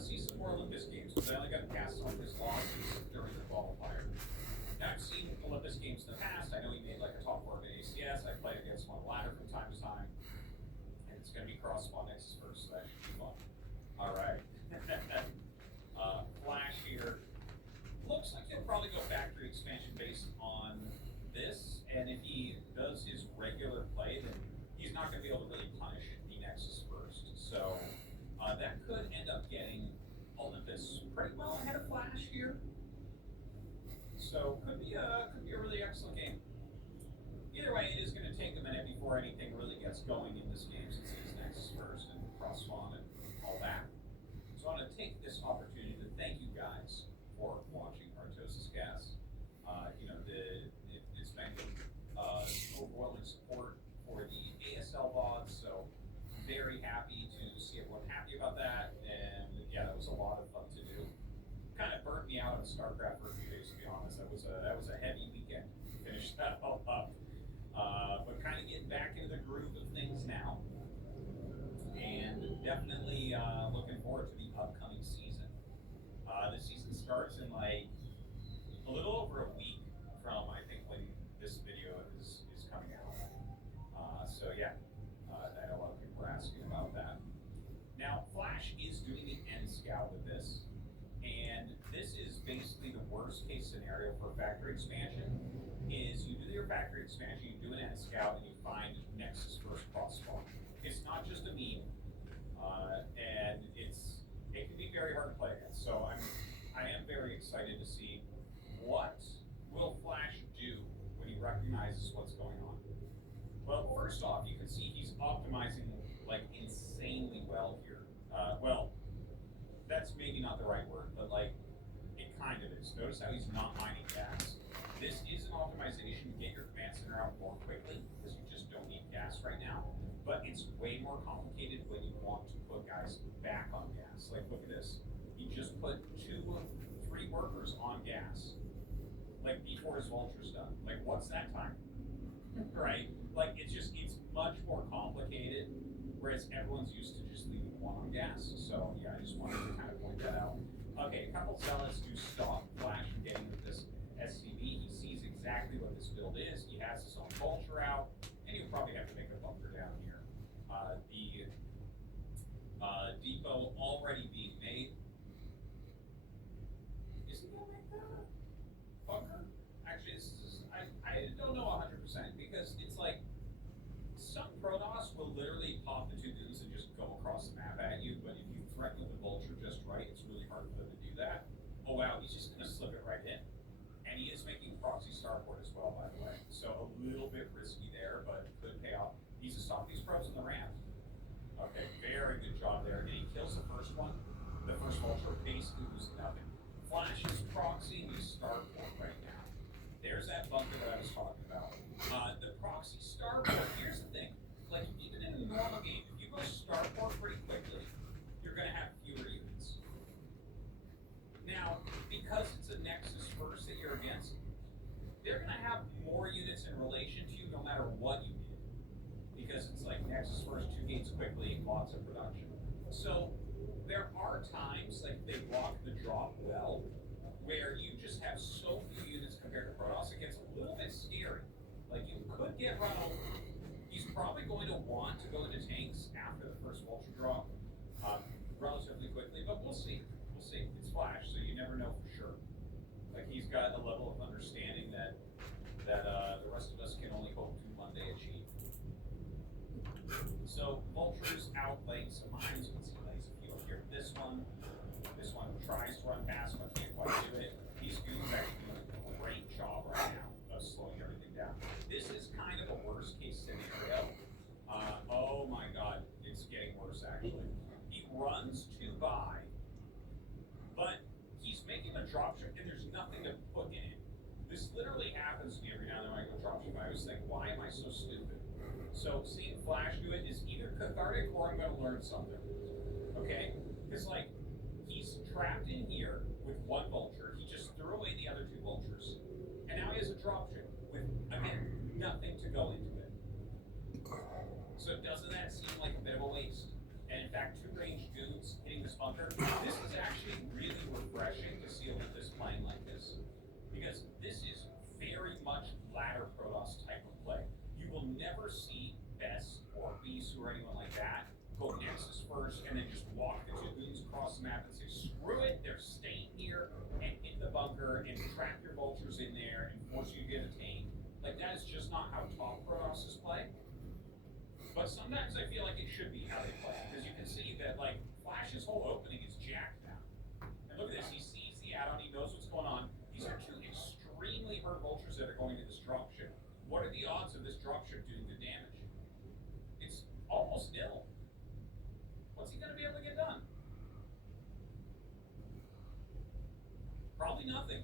to see some more Olympus games because I only got past some of his losses during the qualifier. Now, I've seen Olympus games in the past. I know he made like a top 4 of an ACS. I played against him on the ladder from time to time. And it's going to be cross spawn Nexus first, so that should be fun. All right. Flash here. Looks like he'll probably go factory expansion based on this. And if he does his regular play, then he's not going to be able to really punish the Nexus first. So that could end up getting Olympus pretty well ahead of Flash here. So could be a really excellent game. Either way, it is going to take a minute before anything really gets going in this game since it is Nexus first and cross spawn and all that. So I want to take this opportunity to thank you guys for watching Artosis Gas. It's been overwhelming support for the ASL VODs, so very happy to see everyone happy about that. And yeah, that was a lot of fun to do. Kind of burnt me out on StarCraft for a few days, to be honest. That was a heavy weekend to finish that all up. But kind of getting back into the groove of things now, and definitely looking forward to the upcoming season. The season starts in like a little over a week from I think when this video is coming out. So yeah, I know a lot of people are asking about that. Now, Flash is doing the end scout with this, and this is basically the worst case scenario for factory expansion. Is you do your factory expansion, you do an end scout, and you find Nexus first cross spawn. It's not just a meme, and it can be very hard to play against. So I am very excited to see what will Flash do when he recognizes what's going on. Well, first off, you can see he's optimizing like insanely well here. Well, that's maybe not the right word, but like it kind of is. Notice how he's not mining gas. This is an optimization to get your command center out more quickly because you just don't need gas right now. But it's way more complicated when you want to put guys back on gas. Like, look at this. He just put 2 of 3 workers on gas. Like, before his vulture's done. Like, what's that time? Right? Like, it's much more complicated, whereas everyone's used to just leaving 1 on gas. So, yeah, I just wanted to kind of point that out. Okay, a couple zealots to stop Flash from getting with this SCV. He sees exactly what this build is. He has his own vulture out, and he'll probably have to make a bunker down here. The depot already being made. Is he gonna make the bunker? Actually, I don't know 100% because it's like some Protoss will literally pop the 2 goons and just go across the map at you, but if you threaten with the vulture just right, it's really hard for them to do that. Oh wow, he's just gonna slip it right in. And he is making proxy starport as well, by the way. So a little bit risky there, but could pay off. Needs to stop these probes in the ramp. Okay, very good job there. And he kills the first one. The first vulture basically loses nothing. Flash is proxying his starport right now. There's that bunker that I was talking about. The proxy starport, here's the thing. Like, even in a normal game, if you go starport pretty quickly, you're going to have fewer units. Now, because it's a Nexus first that you're against, they're going to have more units in relation to you no matter what you did. Because it's like Nexus first, 2 gates quickly, lots of production. So there are times, like they block the drop well, where you just have so few units compared to Protoss, it gets a little bit scary. Like you could get run over. He's probably going to want to go into tanks after the first vulture drop relatively quickly, but we'll see. We'll see. It's Flash, so you never know for sure. Like he's got a level of understanding that the rest of us can only hope to one day achieve. So vultures out laying some mines. You can see he lays a few up here. This one tries to run past, but can't quite do it. These goons actually doing a great job right now of slowing everything down. This is kind of a worst case scenario. Oh my god, it's getting worse actually. He runs to buy, but he's making a dropship and there's nothing to put in it. This literally happens to me every now and then when I go dropship. I always think, why am I so stupid? So seeing Flash do it is either cathartic or I'm going to learn something. Okay? Because like, he's trapped in here with 1 vulture. He just threw away the other 2 vultures. And now he has a dropship with, again, nothing to go into it. So doesn't that seem like a bit of a waste? And in fact, 2 ranged goons hitting this bunker, this is sometimes I feel like it should be how they play, because you can see that, like, Flash's whole opening is jacked now. And look at this, he sees the add-on, he knows what's going on. These are two extremely hurt vultures that are going to this dropship. What are the odds of this dropship doing the damage? It's almost nil. What's he going to be able to get done? Probably nothing.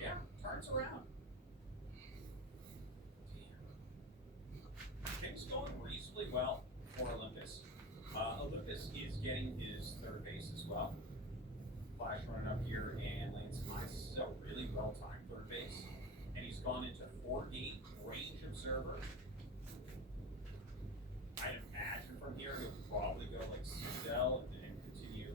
Yeah, turns around. Things going reasonably well for Olympus. Olympus is getting his third base as well. Flash running up here and lands nice, so really well timed third base. And he's gone into 4-gate range observer. I'd imagine from here he'll probably go like Citadel and continue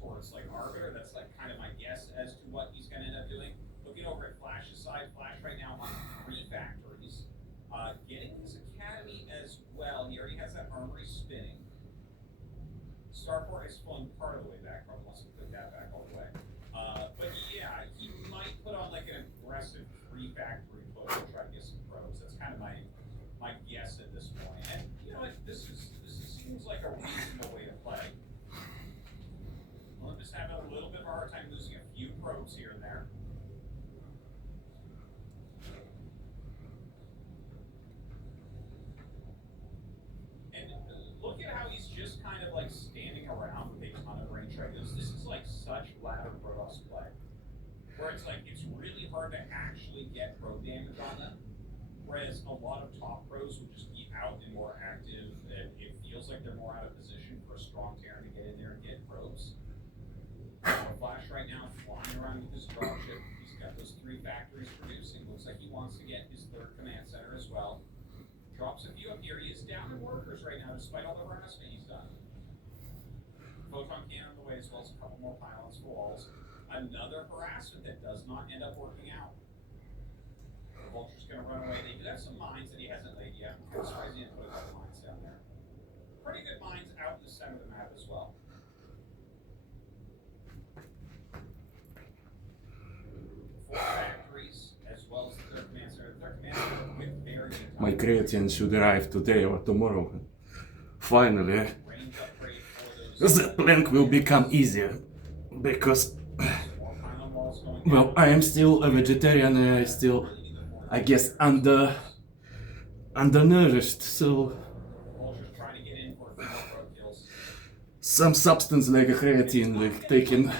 towards like Arbiter. That's like kind of my guess as to what he's going to end up doing. Looking over at Flash's side, Flash right now on 3 factories. Getting his academy as well. He already has that armory spinning. Starport is flowing part of the way back, probably wants to put that back all the way. But yeah, he might put on like an aggressive 3-factory push and try to get some pros. That's kind of my guess at this point. And you know what? This seems like a reasonable way to play. Olympus having a little bit of a hard time losing a few probes here and there. Look at how he's just kind of like standing around with a ton of range triggers. This is like such ladder Protoss play, where it's like it's really hard to actually get probe damage on them. Whereas a lot of top pros would just be out and more active, and it feels like they're more out of position for a strong Terran to get in there and get probes. Flash right now flying around with his dropship. He's got those 3 factories producing. Looks like he wants to get his 3rd command center as well. Drops a few up here. He is down in workers right now, despite all the harassment he's done. Photon cannon on the way, as well as a couple more pylons for walls. Another harassment that does not end up working out. The Vulture's going to run away. They do have some mines that he hasn't laid yet. I'm kind of surprised he didn't put a couple mines down there. Pretty good mines out in the center of the map as well. Four factories, as well as the 3rd command center. The 3rd command center with very good My creatine should arrive today or tomorrow. Finally, the plank will become easier because, well, I am still a vegetarian and I still, I guess, undernourished, so some substance like a creatine, like taking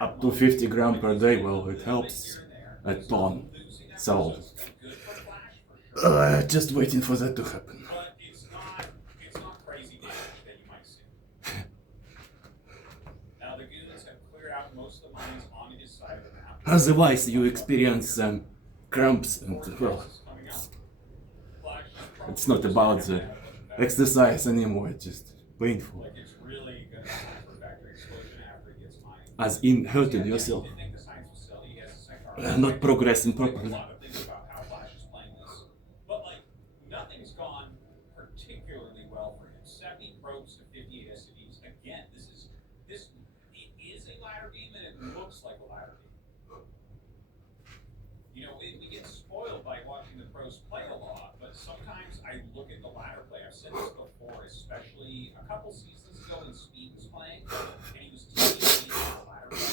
up to 50 grams per day, well, it helps a ton. So just waiting for that to happen. But it's not crazy damage that you might see. Now the goons have cleared out most of the mines on his side of the map. Otherwise, you experience some cramps and, well, it's not about the exercise anymore, it's just painful. Like it's really gonna happen for factory explosion after it gets mined. As in hurting yourself, not progressing properly. You know, we get spoiled by watching the pros play a lot, but sometimes I look at the ladder play. I've said this before, especially a couple seasons ago when Speed was playing, and he was teaching me the ladder play.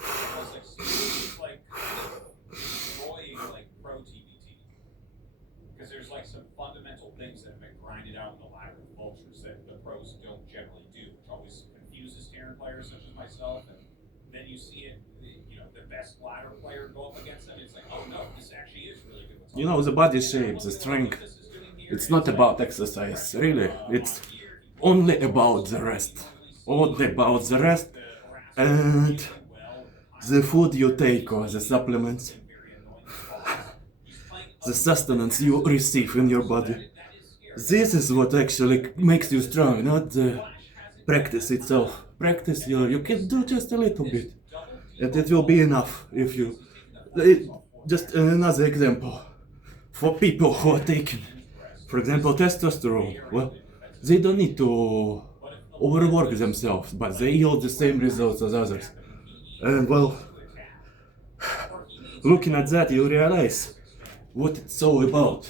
I was like, Speed is like kind of destroying like pro TBT. Because there's like some fundamental things that have been grinded out in the ladder with vultures that the pros don't generally do, which always confuses Terran players such as myself. And then you see it, you know, the best ladder player go up against them. It's like, oh no, this actually is really good. You know, the body shape, the strength, it's not about exercise, really. It's only about the rest. Only about the rest and the food you take or the supplements, the sustenance you receive in your body. This is what actually makes you strong, not the practice itself. Practice, you can do just a little bit, and it will be enough if you... Just another example, for people who are taking, for example, testosterone, well, they don't need to overwork themselves, but they yield the same results as others. And well, looking at that, you realize what it's all about.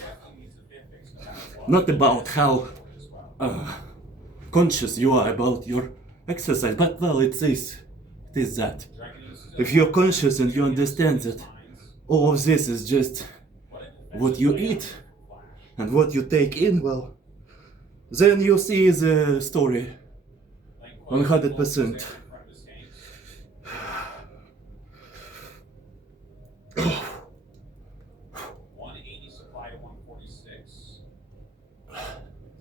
Not about how conscious you are about your exercise, but well, it is that. If you're conscious and you understand that all of this is just what you eat and what you take in, well, then you see the story 100%. 180 supply to 146.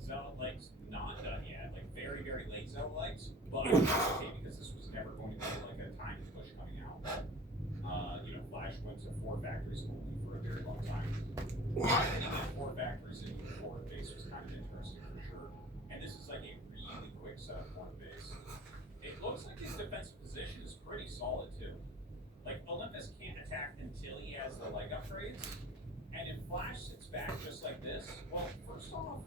Zelda legs not done yet. Like very, very late Zelda legs, but okay because this was never going to be like a timed push coming out. Flash went to 4 factories only for a very long time. Getting 4 factories in the forward base was kind of interesting for sure. And this is like a really quick setup forward base. It looks like his defensive position is pretty solid too. Like Olympus can't attack until he has the leg upgrades. And if Flash sits back just like this, well, first off,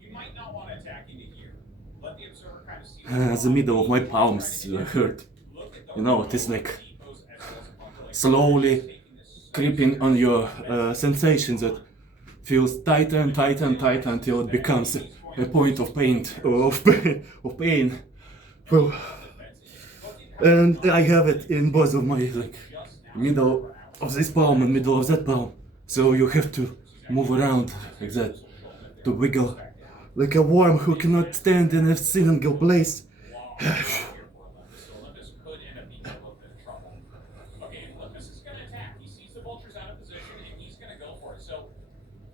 you might not want to attack into here. Let the observer kind of see The middle of my palms hurt. It is like slowly creeping on your sensations that feels tighter and tighter and tighter until it becomes a point of pain. Well, and I have it in both of my middle of this palm and middle of that palm. So you have to move around like that to wiggle like a worm who cannot stand in a single place. Olympus could end up being a little bit of trouble. Okay, Olympus is going to attack. He sees the vultures out of position and he's going to go for it. So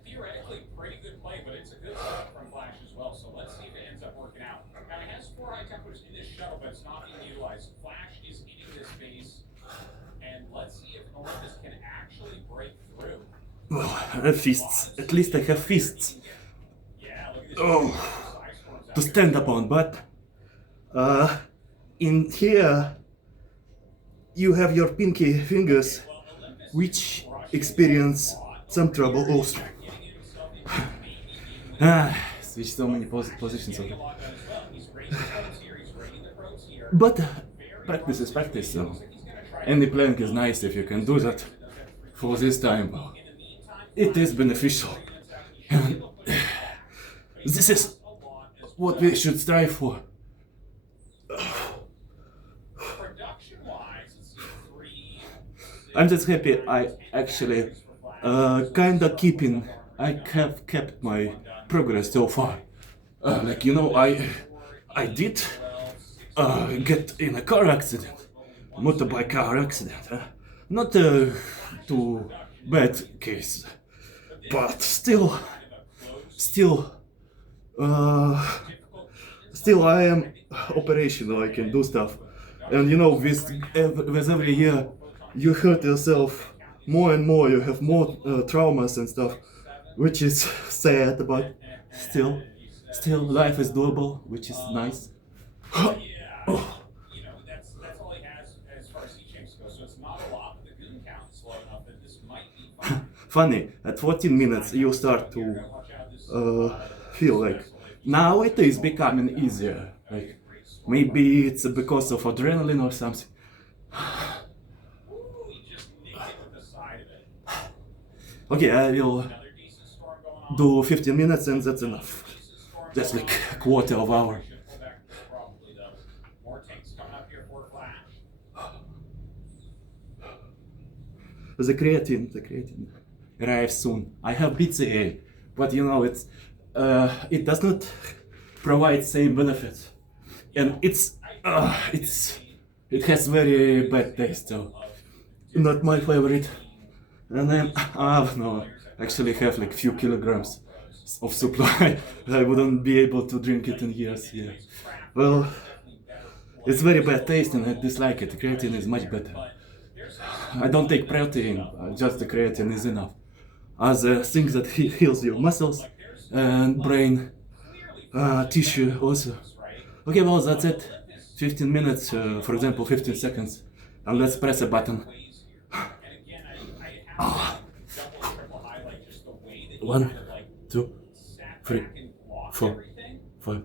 theoretically, pretty good play, but it's a good setup from Flash as well. So let's see if it ends up working out. Now it has 4 high temperatures in this shuttle, but it's not being utilized. Flash is eating this base, and let's see if Olympus can actually break through. Well, I have fists. At least I have fists. Yeah, look at this. To stand upon, but in here you have your pinky fingers, which experience some trouble also. Switch so many positions of it. But practice is practice, so any plank is nice if you can do that for this time. It is beneficial. And this is what we should strive for. I'm just happy I actually I have kept my progress so far. I did get in a car accident, motorbike car accident. Not too bad case, but still I am operational, I can do stuff. And with every year you hurt yourself more and more, you have more traumas and stuff, which is sad, but still life is doable, which is nice. That's all he has as far as C-Champs go, so it's not a lot, but the goon count is low enough that this might be fun. Funny, at 14 minutes you start to feel like now it is becoming easier. Like maybe it's because of adrenaline or something. Okay, I will do 15 minutes and that's enough. That's like a quarter of an hour. The creatine arrives soon. I have BCA, but it does not provide same benefits, and it has very bad taste, so not my favorite. And then actually have like few kilograms of supply. I wouldn't be able to drink it in years. Yeah. Well, it's very bad taste and I dislike it. Creatine is much better. I don't take protein, just the creatine is enough. Other things that heals your muscles and brain tissue also. Okay, well that's it. 15 minutes, for example 15 seconds. And let's press a button. 1, 2, 3, 4, 5.